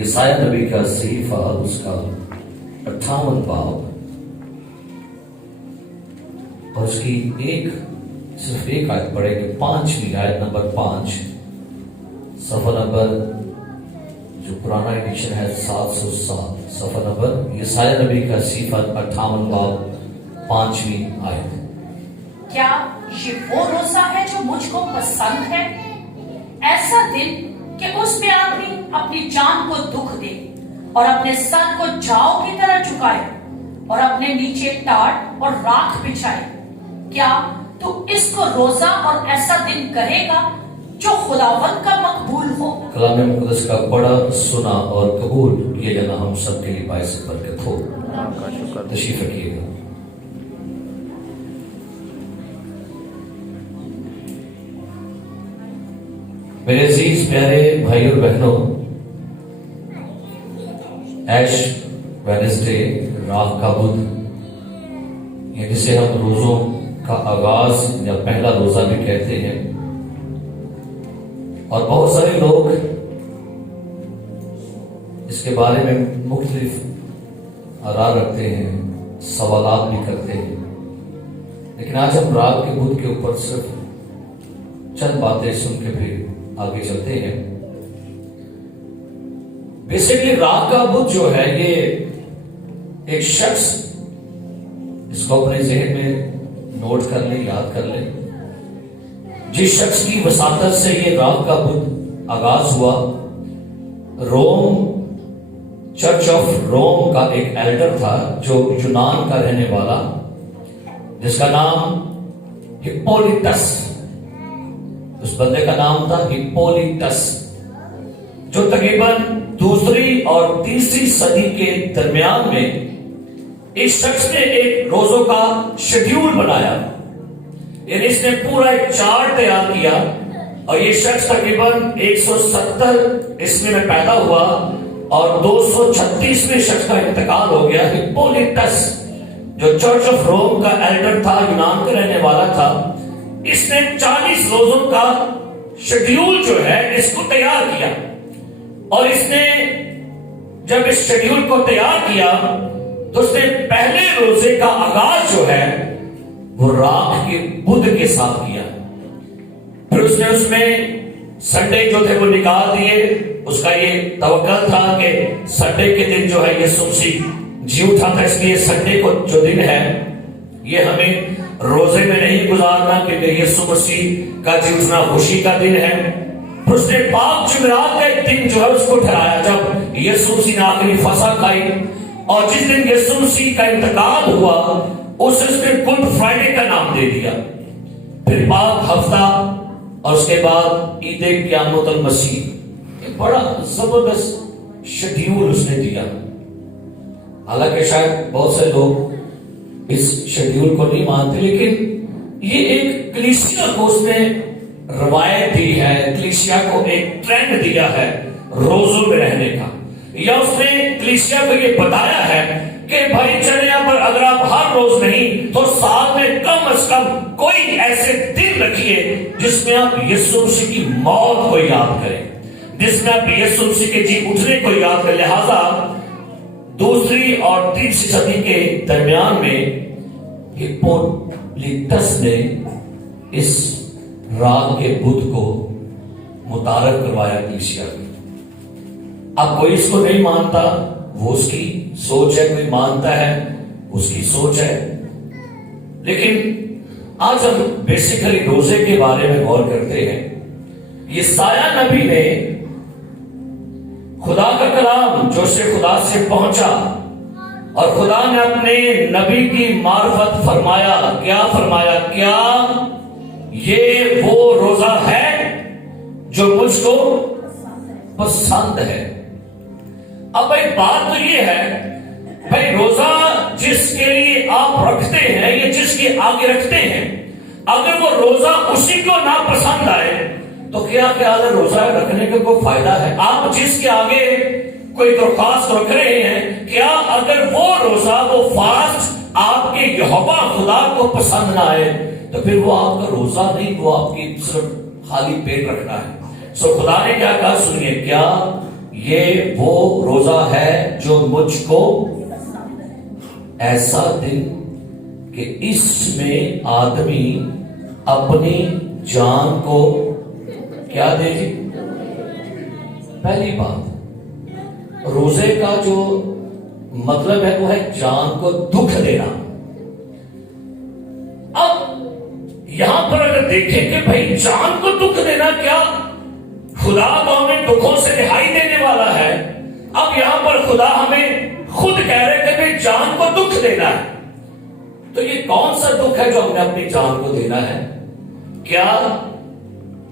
یسایہ نبی کا صحیفہ اس کا 58 باب اور اس کی صرف ایک آیت پڑھے کہ 5ویں آیت نمبر 5 صفحہ نمبر جو پرانا ایڈیشن ہے 707 صفحہ نمبر یسایہ نبی کا صحیفہ 58 باب 5ویں آیت. کیا یہ وہ روزہ ہے جو مجھ کو پسند ہے؟ ایسا دن کہ اس میں آدمی اپنی جان کو دکھ دے اور اپنے سر کو جاؤ کی طرح جھکائے اور اپنے نیچے ٹاٹ اور راکھ بچھائے. کیا تو اس کو روزہ اور ایسا دن کرے گا جو خداوند کا مقبول ہو؟ کلام مقدس کا پڑھا سنا اور قبول یہ جانا ہم سب کے لیے باعث برکت ہو. تشریف رکھیے گا. میرے عزیز پیارے بھائی اور بہنوں، ایش وینسڈے راہ کا بدھ جسے ہم روزوں کا آغاز یا پہلا روزہ بھی کہتے ہیں، اور بہت سارے لوگ اس کے بارے میں مختلف آراء رکھتے ہیں، سوالات بھی کرتے ہیں، لیکن آج ہم راہ کے بدھ کے اوپر صرف چند باتیں سن کے پھر آگے چلتے ہیں. بیسیکلی راہ کا بدھ جو ہے یہ ایک شخص، اس کو اپنے ذہن میں نوٹ کر لیں، یاد کر لیں، جس شخص کی وساطت سے یہ راہ کا بدھ آغاز ہوا. روم، چرچ آف روم کا ایک ایلڈر تھا جو یونان کا رہنے والا، جس کا نام ہپولیٹس، اس بندے کا نام تھا ہپولیٹس، جو تقریباً 2 اور 3 صدی کے درمیان میں اس شخص نے ایک روزوں کا شیڈیول بنایا. یعنی اس نے پورا ایک چارٹ تیار کیا، اور یہ شخص تقریباً 170 عیسوی میں پیدا ہوا اور 236 میں شخص کا انتقال ہو گیا. ہپولیٹس جو چرچ آف روم کا ایلڈر تھا، یونان کا رہنے والا تھا، اس نے 40 روزوں کا شیڈیول جو ہے اس کو تیار کیا. اور اس نے جب اس شیڈیول کو تیار کیا تو اس نے پہلے روزے کا آغاز جو ہے وہ راہ کے بدھ کے ساتھ کیا. پھر اس نے اس میں سنڈے جو تھے وہ نکال دیے. اس کا یہ توقع تھا کہ سنڈے کے دن جو ہے یسوع مسیح جی اٹھا تھا، اس لیے سنڈے کو جو دن ہے یہ ہمیں روزے میں نہیں گزارنا، کیونکہ یسوع مسیح کا جی اٹھنا خوشی کا دن ہے. پھر اس نے پاک جمعرات کا ایک دن جو ہے اس کو ٹھہرایا جب یسوع مسیح نے آخری فصح کھائی، اور جس دن یسوع مسیح کا انتقال ہوا اس نے گڈ فرائیڈے کا نام دے دیا. پھر پاک ہفتہ اور اس کے بعد عید قیامت المسیح. ایک بڑا زبردست شیڈیول اس نے دیا. حالانکہ شاید بہت سے لوگ اس شیڈیول کو نہیں مانتے، لیکن یہ ایک کلیسیا کو اس نے روایت دی ہے، کلیسیا کو ایک ٹرینڈ دیا ہے روزوں میں رہنے کا. یا اس نے کلیسیا کو یہ بتایا ہے کہ بھائی چلیا پر اگر آپ ہر روز نہیں تو سال میں کم از کم کوئی ایسے دن رکھیے جس میں آپ یسوع مسیح کی موت کو یاد کریں، جس میں آپ یسوع مسیح کے جی اٹھنے کو یاد کریں. لہذا 2 اور 3 صدی کے درمیان میں ہپولیٹس نے اس راہ کے بدھ کو متعارف کروایا کلیسیا میں. اب کوئی اس کو نہیں مانتا، وہ اس کی سوچ ہے، کوئی مانتا ہے اس کی سوچ ہے. لیکن آج ہم بیسیکلی روزے کے بارے میں غور کرتے ہیں. یسایہ نبی نے خدا کا کلام جو سے خدا سے پہنچا، اور خدا نے اپنے نبی کی معرفت فرمایا. کیا فرمایا؟ کیا یہ وہ روزہ ہے جو مجھ کو پسند ہے؟ اب بھائی بات تو یہ ہے، بھائی روزہ جس کے لیے آپ رکھتے ہیں یا جس کے آگے رکھتے ہیں، اگر وہ روزہ اسی کو نہ پسند آئے تو کیا اگر روزہ رکھنے کا کوئی فائدہ ہے؟ آپ جس کے آگے کوئی درخواست رکھ رہے ہیں، کیا اگر وہ روزہ، وہ فاسٹ آپ کے یہوہ خدا کو پسند نہ آئے تو پھر وہ آپ کا روزہ نہیں، وہ آپ کی صرف خالی پیٹ رکھنا ہے. سو خدا نے کیا کہا؟ سنیے، کیا یہ وہ روزہ ہے جو مجھ کو ایسا دن کہ اس میں آدمی اپنی جان کو کیا دے جی. پہلی بات روزے کا جو مطلب ہے وہ ہے جان کو دکھ دینا. اب یہاں پر اگر دیکھیں کہ بھائی جان کو دکھ دینا کیا خدا تو ہمیں دکھوں سے رہائی دینے والا ہے. اب یہاں پر خدا ہمیں خود کہہ رہے کہ بھائی جان کو دکھ دینا ہے. تو یہ کون سا دکھ ہے جو ہم نے اپنی جان کو دینا ہے؟ کیا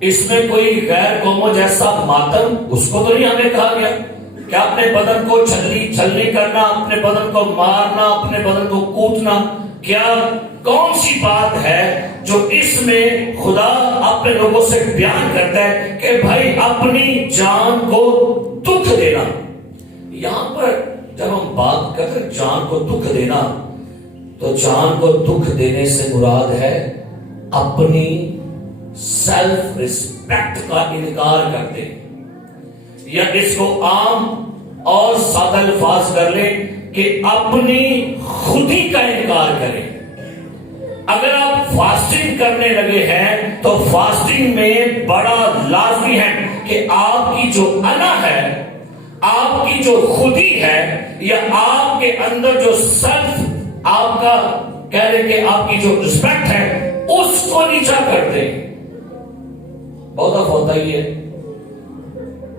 اس میں کوئی غیر قوموں جیسا ماتم اس کو تو نہیں ہمیں کہا گیا؟ کیا اپنے بدن کو چھلنی کرنا، اپنے بدن کو مارنا، اپنے بدن کو کوٹنا، کیا کون سی بات ہے جو اس میں خدا اپنے لوگوں سے بیان کرتا ہے کہ بھائی اپنی جان کو دکھ دینا؟ یہاں پر جب ہم بات کرتے ہیں جان کو دکھ دینا تو جان کو دکھ دینے سے مراد ہے اپنی سیلف ریسپیکٹ کا انکار کرتے، یا اس کو عام اور سادہ الفاظ کر لیں کہ اپنی خودی کا انکار کریں. اگر آپ فاسٹنگ کرنے لگے ہیں تو فاسٹنگ میں بڑا لازمی ہے کہ آپ کی جو انا ہے، آپ کی جو خودی ہے، یا آپ کے اندر جو سیلف آپ کا کہہ لیں کہ آپ کی جو ریسپیکٹ ہے اس کو نیچا کر دیں. بہت دفعہ ہوتا ہی ہے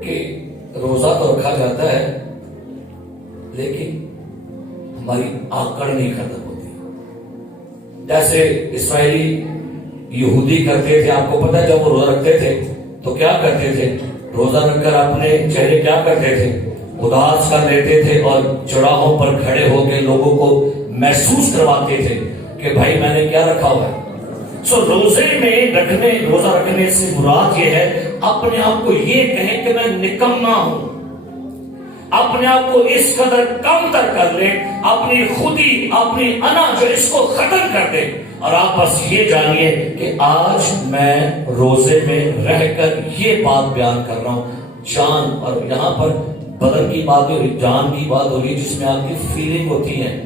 کہ روزہ تو رکھا جاتا ہے لیکن ہماری آکڑ نہیں ختم ہوتی. جیسے اسرائیلی یہودی کرتے تھے، آپ کو پتا ہے جب وہ روزہ رکھتے تھے تو کیا کرتے تھے؟ روزہ رکھ کر اپنے چہرے کیا کرتے تھے؟ اداس کر لیتے تھے اور چوراہوں پر کھڑے ہو کے لوگوں کو محسوس کرواتے تھے کہ بھائی میں نے کیا رکھا ہوا ہے. روزہ رکھنے سے مراد یہ ہے اپنے آپ کو یہ کہیں کہ میں نکما ہوں. اپنے آپ کو اس قدر کم تر کر لیں، اپنی خودی، اپنی انا جو اس کو ختم کر دیں، اور آپ بس یہ جانیے کہ آج میں روزے میں رہ کر یہ بات بیان کر رہا ہوں. جان، اور یہاں پر بدن کی بات ہو رہی، جان کی بات ہو رہی جس میں آپ کی فیلنگ ہوتی ہے.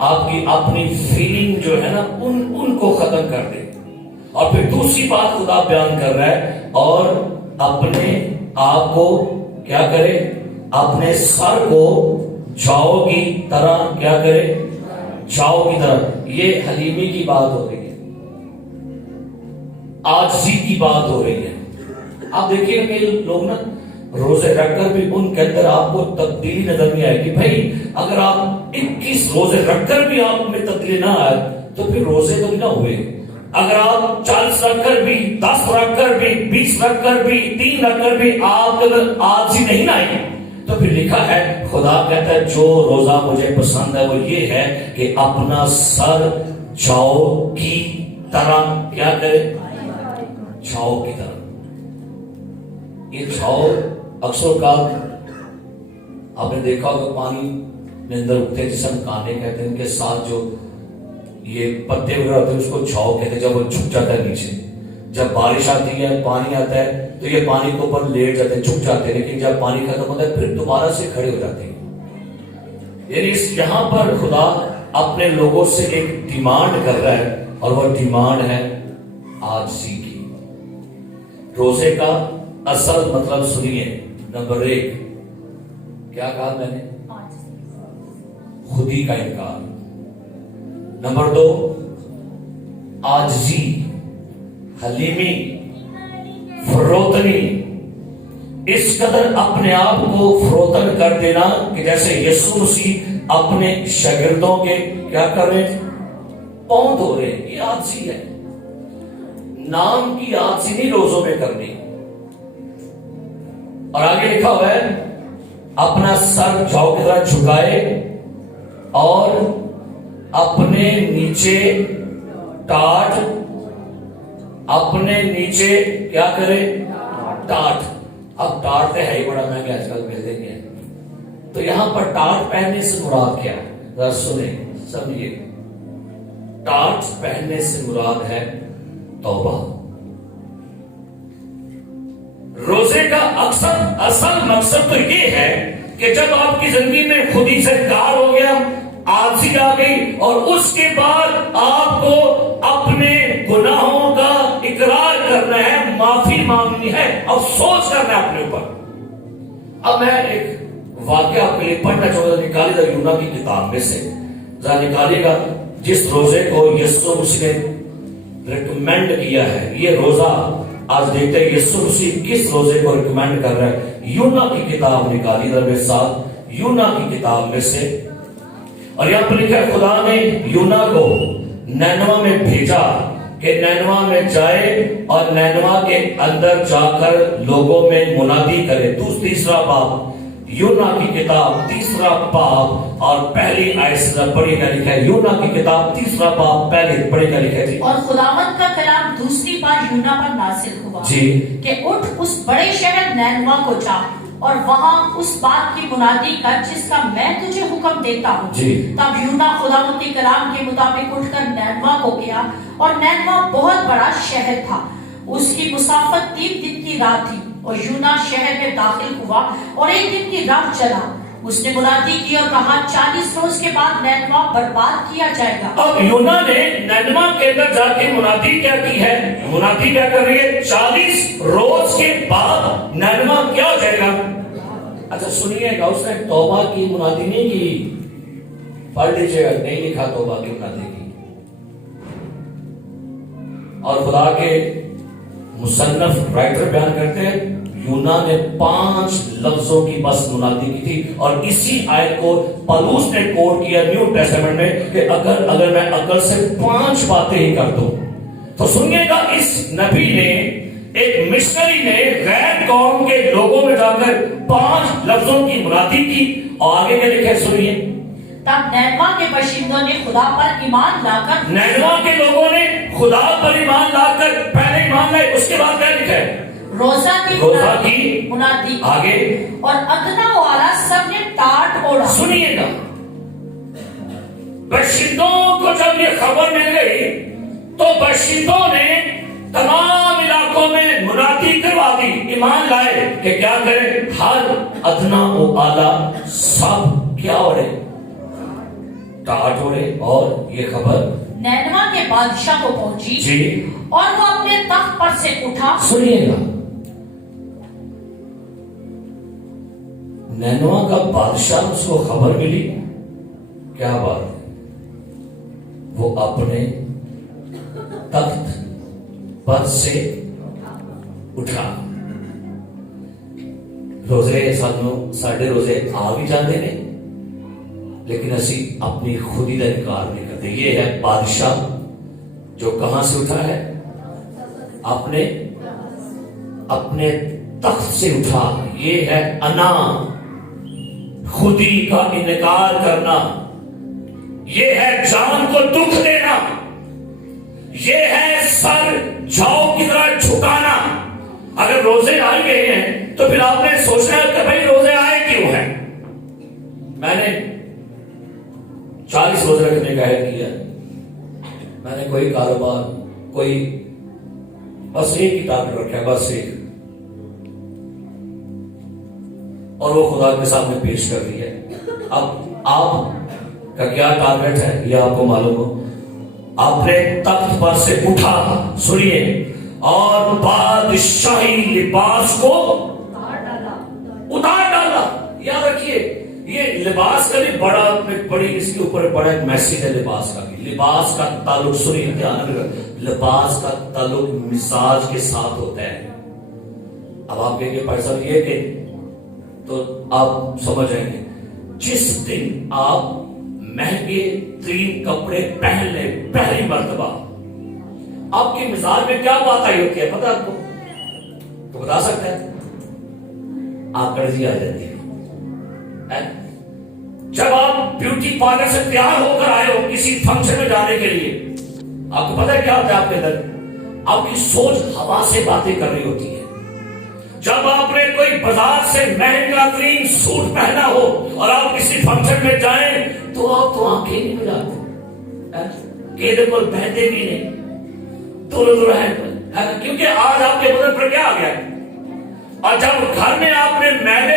آپ کی اپنی فیلنگ جو ہے نا ان کو ختم کر دیں. اور پھر دوسری بات خدا بیان کر رہا ہے، اور اپنے آپ کو کیا کرے؟ اپنے سر کو جاؤ کی طرح کیا کرے؟ جاؤ کی طرح. یہ حلیمی کی بات ہو رہی ہے، عاجزی کی بات ہو رہی ہے. آپ دیکھیے کہ لوگ نا روزے رکھ کر بھی ان کے اندر آپ کو تبدیلی نظر نہیں آئے گی. بھائی اگر آپ 21 روزے رکھ کر بھی آپ میں تبدیلی نہ آئے تو پھر روزے تو نہ ہوئے. اگر آپ 40 رکھ کر بھی، 10 رکھ کر بھی، 20 رکھ کر بھی، 3 رکھ کر بھی آپ آج ہی نہیں آئی تو پھر لکھا ہے، خدا کہتا ہے جو روزہ مجھے پسند ہے وہ یہ ہے کہ اپنا سر جاؤ کی طرح کیا کرے؟ جاؤ کی طرح. یہ جاؤ اکثر کا آپ نے دیکھا ہوگا پانی میں اندر اگتے ہیں جسے ہم کانے کہتے ہیں، ان کے ساتھ جو یہ پتے وغیرہ ہوتے ہیں اس کو جھاؤ کہتے ہیں. جب وہ جھک جاتا ہے نیچے، جب بارش آتی ہے پانی آتا ہے تو یہ پانی کے اوپر لیٹ جاتے ہیں، جھک جاتے ہیں، لیکن جب پانی ختم ہوتا ہے پھر دوبارہ سے کھڑے ہو جاتے ہیں. یعنی یہاں پر خدا اپنے لوگوں سے ایک ڈیمانڈ کر رہا ہے، اور وہ ڈیمانڈ ہے عاجزی کی. روزے کا اصل مطلب سنیے. نمبر 1 کیا کہا میں نے؟ خودی کا انکار. نمبر 2 عاجزی، حلیمی، فروتنی. اس قدر اپنے آپ کو فروتن کر دینا کہ جیسے یسوع مسیح اپنے شاگردوں کے کیا کر رہے ہیں؟ پاؤں دھو رہے ہیں. یہ عاجزی ہے. نام کی عاجزی نہیں روزوں میں کرنی. اور آگے لکھا ہوا ہے اپنا سر جاؤ کی طرح جھکائے اور اپنے نیچے ٹاٹ، اپنے نیچے کیا کرے؟ ٹاٹ. اب ٹاٹ ہے ہی بڑا مہنگا آج کل ملتے ہیں. تو یہاں پر ٹاٹ پہننے سے مراد کیا ہے؟ ذرا سنیں سمجھیے. ٹاٹ پہننے سے مراد ہے توبہ. روزے کا اصل مقصد مقصد تو یہ ہے کہ جب آپ کی زندگی میں خودی سے انکار ہو گیا، عاجزی آ گئی، اور اس کے بعد آپ کو اپنے گناہوں کا اقرار کرنا ہے، معافی مانگنی ہے، افسوس کرنا ہے اپنے اوپر۔ اب میں ایک واقعہ آپ کے لیے پڑھنا چاہوں گا، نکالیے گا یونا کی کتاب میں سے، ذرا نکالیے گا، جس روزے کو یسوع مسیح نے ریکمینڈ کیا ہے۔ یہ روزہ آج دیکھتے ہیں یسوع مسیح کس روزے کو ریکمینڈ کر رہا ہے۔ یونا کی کتاب نکالی ذرا میرے ساتھ، یونا کی کتاب میں سے، اور یہاں پر لکھا ہے خدا نے یونا کو نینوا میں بھیجا کہ نینوا میں جائے اور نینوا کے اندر جا کر لوگوں میں منادی کرے۔ تیسرا باب، یونا کی کتاب تیسرا باب اور پہلی آیت سے پڑھے گا، لکھا ہے یونا کی کتاب تیسرا باب پہلے پڑھے گا، لکھا ہے اور خداوند کا کلام دوسری بار یونا پر نازل ہوا کہ اٹھ اس بڑے شہر نینوا کو جا اور وہاں اس بات کی منادی کر جس کا میں تجھے حکم دیتا ہوں۔ تب یونا خداوند کے کلام کے مطابق اٹھ کر نینوا کو گیا، اور نینوا بہت بڑا شہر تھا، اس کی مسافت 3 دن کی راہ تھی، اور یونا شہر میں داخل ہوا اور 1 دن کی راہ چلا۔ اس نے منادی کی اور کہا 40 روز کے بعد نینوا برباد کیا جائے گا۔ اب یونا نے نینوا کے اندر جا کے منادی کیا کی ہے؟ منادی کیا کر رہی ہے؟ 40 روز کے بعد نینوا کیا ہو جائے گا؟ اچھا سنیے گا، اس نے توبہ کی منادی نہیں کی، پڑھ لیجیے گا، نہیں لکھا توبہ کی منادی کی۔ اور خدا کے مصنف رائٹر بیان کرتے ہیں یونا نے 5 لفظوں کی بس منادی کی تھی، اور اسی آیت کو پالوس نے کوٹ کیا نیو ٹیسٹمنٹ میں کہ اگر میں عقل سے 5 باتیں ہی کر دوں تو سنیے گا، اس نبی نے، ایک مشنری نے غیر قوم کے لوگوں میں جا کر 5 لفظوں کی منادی کی، اور آگے کیا لکھا ہے سنیے۔ تب نینوا کے باشندوں نے خدا پر ایمان لا کر، نینوا کے لوگوں نے خدا پر ایمان لا کر پہلے ایمان لائے، اس کے بعد کیا لکھا ہے؟ روزہ کی منادی، آگے، اور ادنا والا سب نے ٹاٹ اوڑا۔ سنیے گا، باشندوں کو جب یہ خبر مل گئی تو باشندوں نے تمام علاقوں میں منادی کروا دی، ایمان لائے کہ کیا کریں، ہر ادنا و اعلی سب کیا اوڑے، ٹاٹ اوڑے، اور یہ خبر نینوا کے بادشاہ کو پہنچی اور وہ اپنے تخت پر سے اٹھا۔ سنیے گا، نینوا کا بادشاہ، اس کو خبر ملی، کیا بات ہے، وہ اپنے تخت پر سے اٹھا۔ روزے ساڈے روزے آ بھی جاتے ہیں، لیکن اسی اپنی خودی کا انکار نہیں کرتے۔ یہ ہے بادشاہ جو کہاں سے اٹھا ہے؟ اپنے تخت سے اٹھا۔ یہ ہے انا، خودی کا انکار کرنا، یہ ہے جان کو دکھ دینا، یہ ہے سر جھاؤ کی طرح جھکانا۔ اگر روزے آ گئے ہیں تو پھر آپ نے سوچنا ہے کہ بھائی روزے آئے کیوں ہیں؟ میں نے 40 روزے رکھنے کا عہد کیا، میں نے کوئی کاروبار، کوئی بس ایک ہی ٹارگیٹ رکھا ہے، بس ایک، اور وہ خدا کے سامنے پیش کر دی ہے۔ اب آپ کا کیا ٹارگیٹ ہے یہ آپ کو معلوم ہو۔ آپ نے تخت پر سے اٹھا، سنیے، اور بادشاہی لباس کو اتار ڈالا۔ یاد رکھیے، یہ لباس کا بھی بڑی اس کے اوپر بڑا ایک میسج ہے لباس کا بھی۔ لباس کا تعلق، سنیے دھیان رکھیں، لباس کا تعلق مزاج کے ساتھ ہوتا ہے۔ اب آپ کہیں گے بھائی صاحب یہ کہ، تو آپ سمجھ رہے ہیں، جس دن آپ مہنگے ترین کپڑے پہن لیں پہلی مرتبہ، آپ کے مزاج میں کیا بات آئی ہوتی ہے پتہ آپ کو؟ تو بتا سکتا ہے؟ آکڑی آ جاتی ہے۔ جب آپ بیوٹی پارلر سے تیار ہو کر آئے ہو کسی فنکشن میں جانے کے لیے، آپ کو پتہ ہے کیا ہوتا ہے آپ کے اندر؟ آپ کی سوچ ہوا سے باتیں کر رہی ہوتی ہے۔ جب آپ نے کوئی بازار سے مہنگا ترین سوٹ پہنا ہو اور آپ کسی فنکشن میں جائیں تو آپ تو آنکھیں نہیں ملاتے، کہ کو بہتے بھی نہیں، کیونکہ آج آپ کے بدن پر کیا آ گیا ہے۔ اور جب گھر میں آپ نے میلے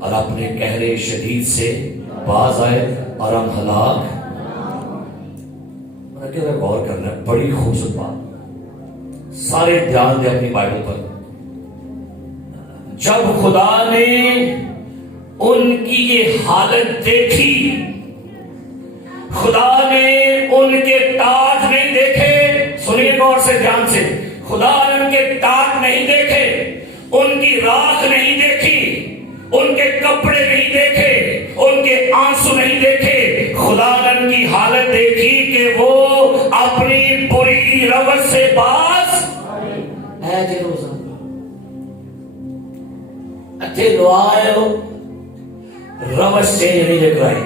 اور اپنے قہر شدید سے باز آئے اور ہم ہلاک. غور کرنا ہے, بڑی خوبصورت بات. سارے دھیان دیں اپنی بائبل پر. جب خدا نے ان کی یہ حالت دیکھی, خدا نے ان کے ٹاٹ نہیں دیکھے. سنیے غور سے, دھیان سے. خدا نے ان کے ٹاٹ نہیں دیکھے, ان کی راکھ نہیں دیکھی, ان کے کپڑے نہیں دیکھے, ان کے آنسو نہیں دیکھے. خدا نے ان کی حالت دیکھی کہ وہ اپنی بری روش سے باز اے جے روزہ اتے لو آئے ہو روش سے نہیں لے کر آئی.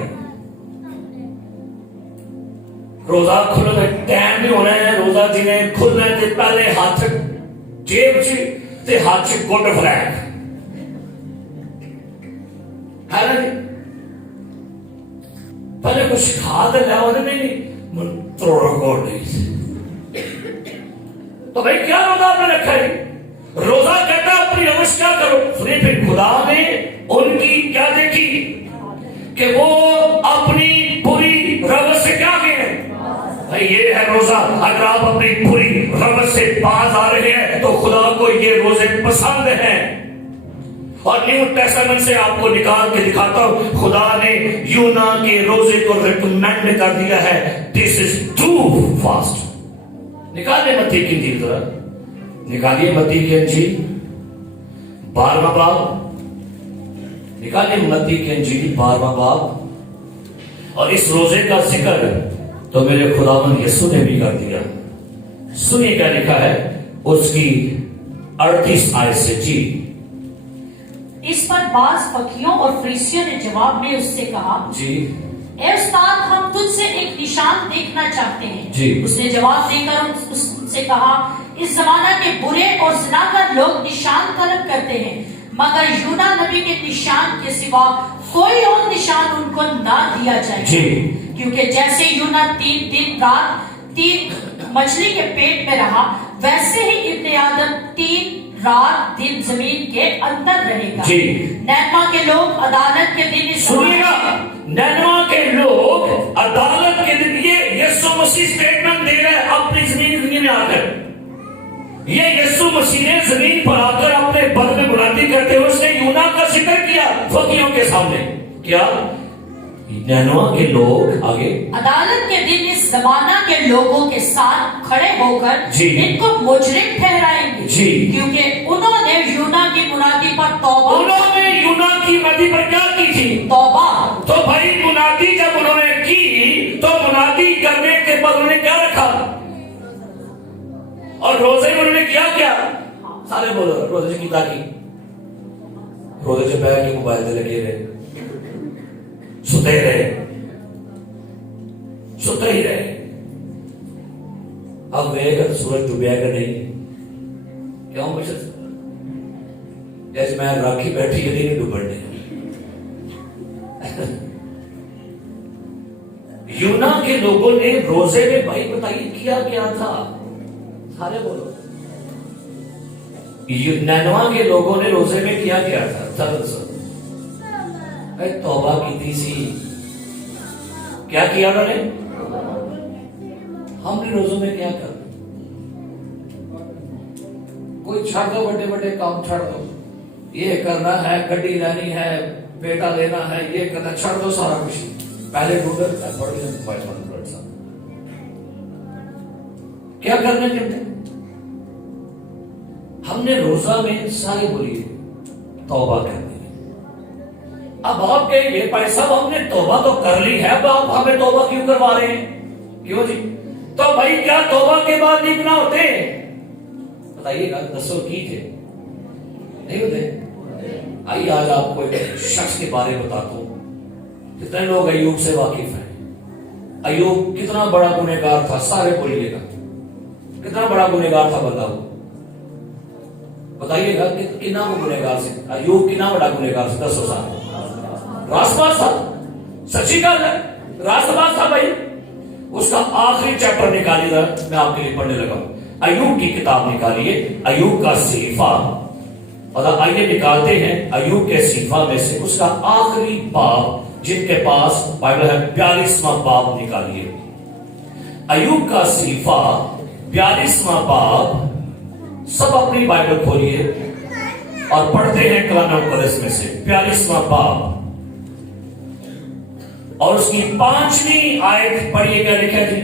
روزہ کھلنے میں ٹائم نہیں ہونا ہے. روزہ جنہیں کھلنا ہے تے پہلے ہاتھ جیب چ تے ہاتھ چ گڈ فلیک ہے نا جی. پہلے کچھ کھا دے لیا ہونے نہیں تروڑا کوڑ نہیں. تو بھائی کیا روزہ آپ نے رکھا ہے؟ روزہ کہتا ہے اپنی روش کیا کرو. سنیں, پھر خدا نے ان کی کیا دیکھی کہ وہ اپنی بری روش سے کیا گئے ہیں. بھائی یہ ہے روزہ. اگر آپ اپنی بری روش سے باز آ رہے ہیں تو خدا کو یہ روزے پسند ہیں. اور نیو ٹیسٹمنٹ سے آپ کو نکال کے دکھاتا ہوں, خدا نے یونا کے روزے کو ریکمینڈ کر دیا ہے. دس از ٹو فاسٹ. نکالیے متی کی انجیل, ذرا نکالیے متی کی انجیل 12واں باب. نکالیے متی کی انجیل 12واں باب. اور اس روزے کا ذکر تو میرے خداوند یسوع نے بھی کر دیا. سنیے کیا لکھا ہے اس کی 38 آیت سے. جی. اس پر بعض فقیوں اور فریسیوں نے جواب میں اس سے کہا, جی اے استاد, ہم تجھ سے ایک نشان دیکھنا چاہتے ہیں. جی. اس نے جواب دے کر اس سے کہا, اس زمانہ کے برے اور زناکار لوگ نشان طلب کرتے ہیں, مگر یونا نبی کے نشان کے سوا کوئی اور نشان ان کو نہ دیا جائے. جی. کیونکہ جیسے یونا 3 دن رات 3 مچھلی کے پیٹ میں رہا, ویسے ہی ابن آدم 3 رات دن زمین کے اندر رہے گا. جی. نینوا کے لوگ عدالت کے دن سنیے گا, نینوا کے لوگ عدالت کے دن, یہ یسوع مسیح سٹیٹمنٹ دے رہے ہیں اپنی زندگی میں آ کر. یہ یسوع مسیح نے زمین پر آ کر اپنے بد میں بلندی کرتے ہوئے اس نے یونا کا ذکر کیا فقیوں کے سامنے. کیا نینوا کے لوگ آگے عدالت کے دن اس زمانہ کے لوگوں کے ساتھ کھڑے ہو کر جی. ان کو مجرم ٹھہرائیں گے. جی. کیونکہ انہوں نے یونا کی منادی پر توبہ, انہوں نے یونا کی منادی پر کیا کی تھی؟ توبہ. تو بھائی منادی جب انہوں نے کی تو منادی کرنے کے بعد انہوں نے کیا رکھا؟ اور روزے میں انہوں نے کیا کیا؟ سارے بولو, روزے کی تاکی, روزے سے بیٹھ کے موبائل سے لگے رہے, ستے ہی رہے. اب وہ اگر سورج ڈوبیا کہ نہیں, کیوں بچے جیسے میں راکھی بیٹھی ہے نہیں ڈوبڑنے. یونا کے لوگوں نے روزے میں, بھائی بتائیے کیا کیا تھا؟ سارے بولو. نینوا کے لوگوں نے روزے میں کیا کیا تھا؟ توبہ کی تھی سی. کیا کیا انہوں نے؟ ہم نے روزوں میں کیا کر, کوئی چھڑ دو, بڑے بڑے کام چھڑ دو, یہ کرنا ہے, گڈی لینی ہے, بیٹا لینا ہے, یہ کرنا, چھڑ دو سارا کچھ. پہلے کیا کرنے چاہتے ہیں؟ ہم نے روزہ میں سارے بولی توبہ کرنی. اب آپ کہیں گے بھائی صاحب ہم نے توبہ تو کر لی ہے, اب آپ ہمیں توبہ کیوں کروا رہے ہیں؟ کیوں جی؟ تو بھائی کیا توبہ کے بعد نہیں گناہ ہوتے؟ بتائیے گا, دسو کی تھے نہیں ہوتے؟ آئیے آج آپ کو ایک شخص کے بارے میں بتاتا ہوں. کتنے لوگ ایوب سے واقف ہیں؟ ایوب کتنا بڑا گنہگار تھا, سارے بولیے گا کتنا بڑا گنہگار تھا بندہ وہ, بتائیے گا کتنا وہ گنہگار سے, ایوب کتنا بڑا گنہگار سے, 10 سال راست باز تھا. سچی گل ہے, راست باز تھا بھائی. اس کا آخری چیپٹر نکالیے ذرا, میں آپ کے لیے پڑھنے لگا ہوں. ایوب کی کتاب نکالیے, ایوب کا صحیفہ اور آئیے نکالتے ہیں ایوب کے صحیفہ میں سے اس کا آخری باب، جن کے پاس بائبل ہے 42واں باب نکالیے۔ ایوب کا صحیفہ 42واں باب، سب اپنی بائبل کھولیے اور پڑھتے ہیں کلام مقدس میں سے 42واں باب اور اس کی 5ویں آیت پڑھیے گا، لکھا جی۔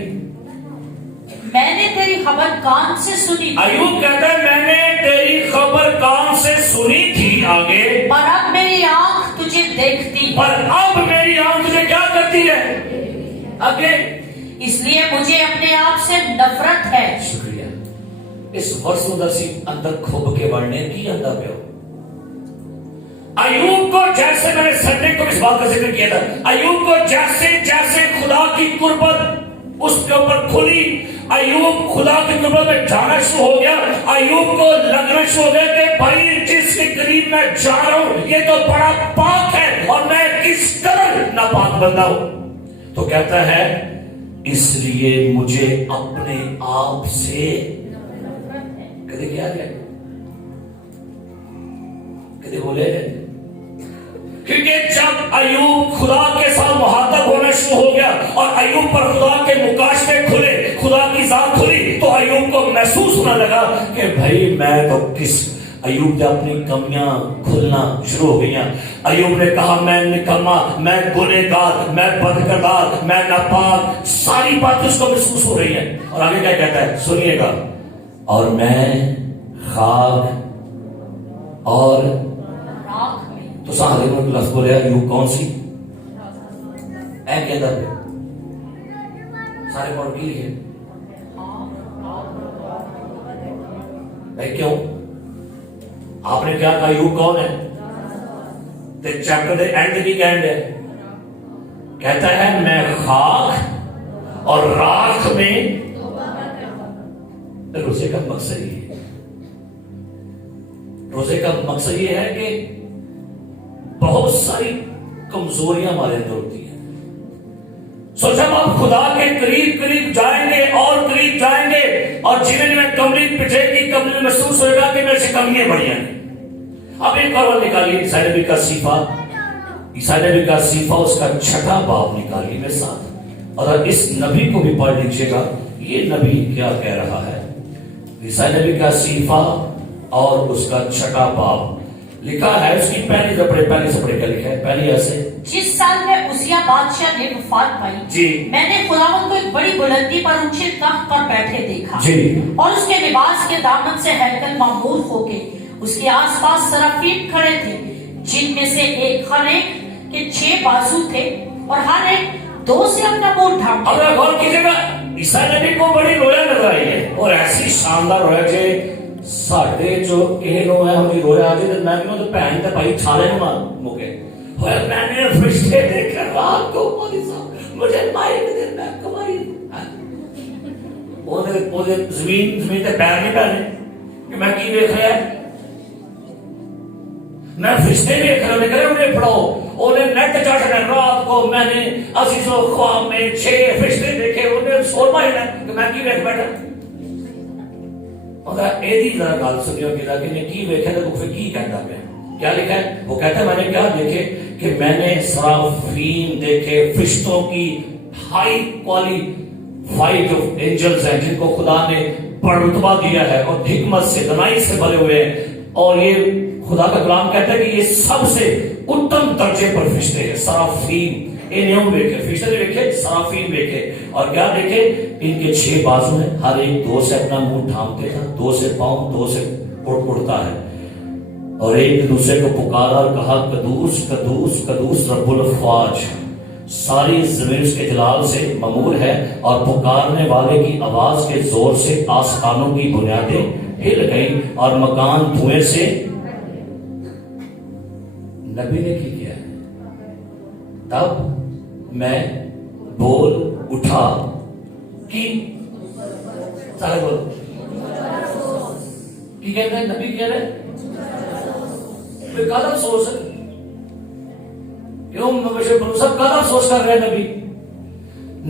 میں نے تیری خبر کان سے سنی، ایوب کہتا ہے میں نے تیری خبر کان سے سنی تھی، آگے، پر اب میری آنکھ تجھے دیکھتی، پر اب میری آنکھ تجھے کیا کرتی ہے؟ آگے، اس لیے مجھے اپنے آپ سے نفرت ہے۔ شکریہ۔ اس ورس سی اندر کھوب کے بڑھنے کی اندر پہ ہو۔ ایوب کو جیسے میں نے سنڈے کو اس بات کا ذکر کیا تھا، ایوب کو جیسے جیسے خدا کی قربت اس کے اوپر کھلی، ایوب خدا کی قربت میں جانا شروع ہو گیا، ایوب کو لگنا شروع ہو گیا کہ بھائی جس کے قریب میں جا رہا ہوں یہ تو بڑا پاک ہے اور میں کس طرح ناپاک بندہ ہوں۔ تو کہتا ہے اس لیے مجھے اپنے آپ سے کدے کیا گیا، کدے بولے، کیونکہ جب ایوب خدا کے ساتھ مخاطب ہونا شروع ہو گیا اور ایوب پر خدا کے مکاشفے کھلے، خدا کی ذات کھلی، تو ایوب کو محسوس ہونے لگا کہ بھائی میں تو کس، ایوب نے اپنی کمیاں کھلنا شروع ہو گئیں۔ ایوب نے کہا میں نکما، میں گنہگار، میں بدکردار، میں ناپاک، ساری باتیں اس کو محسوس ہو رہی ہیں۔ اور آگے کیا کہتا ہے سنیے گا، اور میں خاک اور تو سارے لفظ بولے ایوب کون سی اے کے اندر پہ سارے پڑھ کے لیے بھائی کیوں آپ نے کیا کہا ایوب کون ہے؟ تے چیپٹر دے اینڈ کی اینڈ ہے، کہتا ہے میں خاک اور راکھ میں۔ روزے کا مقصد یہ ہے، روزے کا مقصد یہ ہے کہ بہت ساری کمزوریاں ہمارے اندر ہوتی ہیں، سو جب آپ خدا کے قریب قریب جائیں گے اور قریب جائیں گے اور جنہیں میں کملی پٹھے کی کملی محسوس ہوئے گا کہ میرے سے کمیاں بڑی ہیں۔ اب ایک اور نکالیے عیسائی نبی کا صحیفہ، عیسائی نبی کا صحیفہ اس کا 6واں باب نکالیے میرے ساتھ، اور اس نبی کو بھی پڑھ لیجیے گا یہ نبی کیا کہہ رہا ہے۔ عیسائی نبی کا صحیفہ اور اس کا 6واں باب لکھا ہے، اس کی پہلی سپڑے کا لکھا ہے، پہلی ایسے، جس سال میں عزیہ بادشاہ نے وفات پائی جی، میں نے خداوند کو ایک بڑی بلندی پر اونچے تخت پر بیٹھے دیکھا، جی، اور اس کے لباس کے دامن سے ہیکل معمور ہو کے اس کے آس پاس سرافیم کھڑے تھے، جن میں سے ہر ایک کے 6 بازو تھے اور ہر ایک 2 سے اپنا منہ ڈھانپا۔ اب غور کیجیے گا، عیسائی نبی کو بڑی رویا نظر آئی ہے، اور ایسی شاندار رویا کہ ساڑھے جو یہ لوگ ہیں ہمیں رویا آجے تو میں بھی تو پہن تے پائی چھالے نہ موکے ہوئے، میں نے فرشتے دیکھا رات کو پولی صاحب مجھے مائک دے میں کمائی وہ زمین تے پیر نہیں پہنے کہ میں کی دیکھ رہا ہے، میں فرشتے دیکھ رہا ہوں، انہیں پڑھو انہیں نیٹ چاٹنے رات کو میں نے عزیز و خواب میں 6 فرشتے دیکھے، انہیں سور مائی ہے کہ میں کی دیکھ بیٹھا۔ ایدی ذرا گال سنیو کہ نے کی دیکھا تو پھر کی کہتا ہے، کیا لکھا ہے؟ وہ کہتا ہے میں نے کیا دیکھے کہ میں نے سرافین دیکھے، فرشتوں کی ہائی کوالیفائڈ اینجلز ہیں جن کو خدا نے بڑا رتبہ دیا ہے اور حکمت سے دانائی سے بھرے ہوئے ہیں، اور یہ خدا کا کلام کہتا ہے کہ یہ سب سے اتم درجے پر فرشتے ہیں، سرافین۔ انہیں دیکھے، فرشتے دیکھے، سرافین دیکھے، اور کیا دیکھے؟ ان کے 6 بازو ہیں، ہر ایک 2 سے اپنا منہ ڈھانپتے تھا، 2 سے پاؤں، 2 سے اڑتا ہے، اور ایک دوسرے کو پکارا اور کہا قدوس قدوس قدوس رب الافواج، ساری زمین اس کے جلال سے ممور ہے، اور پکارنے والے کی آواز کے زور سے آسمانوں کی بنیادیں ہل گئیں اور مکان دھوئیں سے۔ نبی نے کی کیا ہے؟ تب میں بول اٹھا کی سارے بول کی کہتے ہیں نبی کہہ رہے کہاں افسوس ہے، کیوں سب کہاں افسوس کر رہے ہیں؟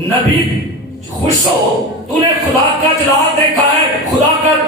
نبی خوش ہو، تو نے خدا کا جلال دیکھا ہے، خدا کا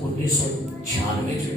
1996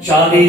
40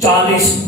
40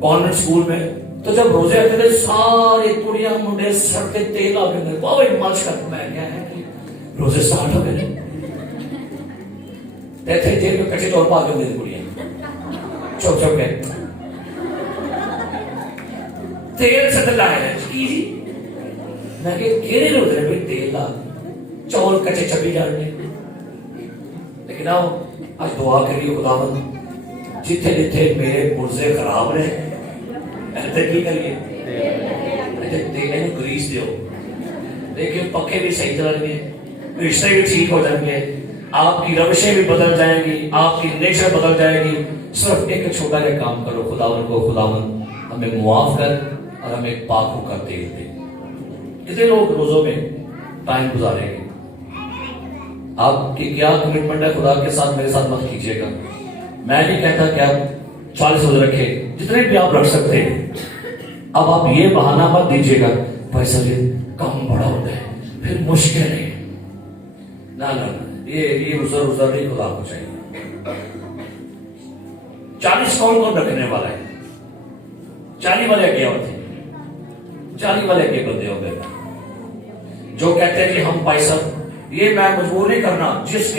کانوینٹ اسکول میں تو جب روزے آتے تھے سارے کڑیاں منڈے سڑتے تیل آ گئے بابا مالش کر میں کیا ہے کہ روزے سٹارٹ ہو گئے تھے جیب میں کچے طور پہ آ گئے ہوتے کڑیاں چوک چوک کے تیل سٹل لایا جی میں کہ کہڑے روزے میں تیل لا چول کچے چپی جانے لیکن آؤ آج دعا کریے خداوند جتھے جتھے میرے پرزے خراب رہے ایسے کی کریے تیلے میں گریس دیو دیکھیں پکے بھی صحیح چلیں گے رشتے بھی ٹھیک ہو جائیں گے آپ کی روشیں بھی بدل جائیں گی آپ کی نیچر بدل جائے گی صرف ایک چھوٹا سا کام کرو خداوند کو خداوند ہمیں معاف کر اور ہمیں پاک ہو کر تیل دے کتنے لوگ روزوں میں ٹائم گزاریں گے آپ کی کیا کمٹمنٹ ہے خدا کے ساتھ میرے ساتھ مت کیجیے گا میں نہیں کہتا کہ آپ 40 روزے رکھے جتنے بھی آپ رکھ سکتے ہیں اب آپ یہ بہانہ مت دیجیے گا پیسہ کم بڑا ہوتا ہے پھر مشکل ہے نہ یہ عذر نہیں خدا کو چاہیے 40 کون رکھنے والا ہے 40 والے اگے ہوتے 40 والے اگے بندے ہو گئے جو کہتے ہیں کہ ہم پیسہ یہ میں مجبور نہیں کرنا جس کے